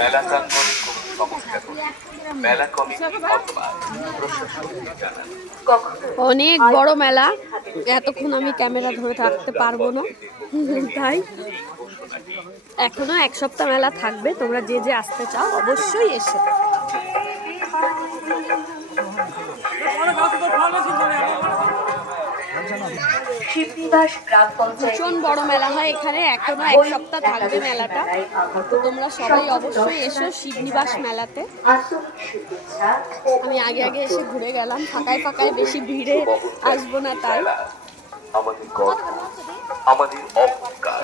মেলা প্রাঙ্গণে কোনো সমস্যা হলে মেলা কমিটি অথবা প্রশাসনকে জানান। অনেক বড় মেলা, এতক্ষণ আমি ক্যামেরা ধরে থাকতে পারবো না, তাই এখনো এক সপ্তাহ মেলা থাকবে। তোমরা যে যে আসতে চাও অবশ্যই এসো। ভীষণ বড় মেলা হয় এখানে, এখনো এক সপ্তাহ থাকবে মেলাটা। তো তোমরা সবাই অবশ্যই এসো শিবনিবাস মেলাতে। আমি আগে আগে এসে ঘুরে গেলাম, ফাঁকায় ফাঁকায় বেশি ভিড়ে আসবো না তাই। আমাদের গর্ব, আমাদের অহংকার।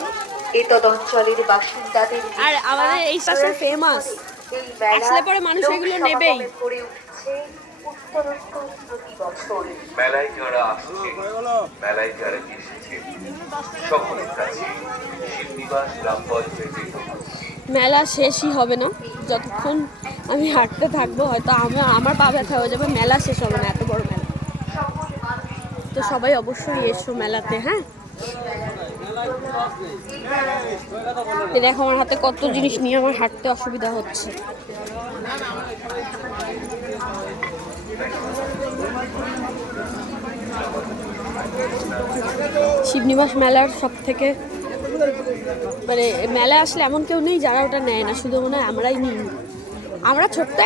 এতদ অঞ্চলের বাসিন্দাদের আর আমাদের এই পাশে ফেমাস, আসলে পরে মানুষ এগুলো নেবেই। মেলায় যারা আসছে, মেলায় যারা এসেছে, সকলের কাছে শিবনিবাস গ্রাম পঞ্চায়েতের মেলা শেষই হবে না যতক্ষণ আমি হাঁটতে থাকবো। হয়তো আমার পা ব্যথা হয়ে যাবে, মেলা শেষ হবে না, এত বড় মেলা। তো সবাই অবশ্যই এসো মেলাতে। হ্যাঁ, দেখো আমার হাতে কত জিনিস নিয়ে আমার হাঁটতে অসুবিধা হচ্ছে। শিবনিবাস মেলার সব থেকে মানে মেলা আসলে এমন কেউ নেই যারা ওটা নেয় না, শুধু মনে হয় আমরাই নিই। আমরা ছোট্ট